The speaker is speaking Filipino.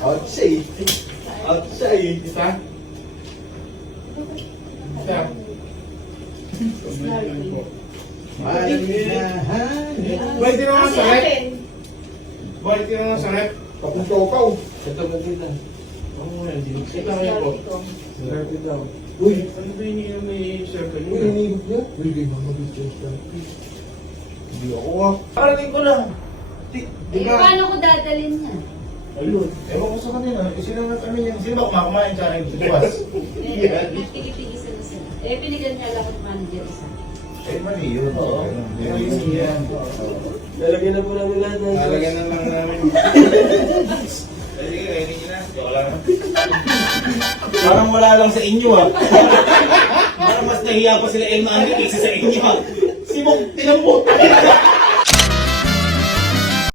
Out siya eh. Out siya eh. Isa? Isa? Balik din naman sa rep. Balik din naman sa rep. Papuntokaw. Ito ba din na? Oo, hindi. Ito kaya po. Sarap daw. Uy, ano ba yung may circle Uy, niya? inibig niya? Uy, di ba mag-picture ka? Hindi ako ah. Parating ko lang. Di ba? Paano ko dadalhin niya? Ayun. Ewan ko sa kanila. Sino na kami yan? Sino ba kumakain sa akin bukas? Tigil-tigil sila. Pinigyan niya lang ang manager isa. Eh, mali yun. Oo. Mali yan. Lalagyan na po namin lahat ng Lalagyan na lang namin. Sige, kainin nyo na. Joke lang. Parang wala lang sa inyo ah. Parang mas nahiya pa sila Elma Andy kaysa sa inyo ah. Sibok, tinambot.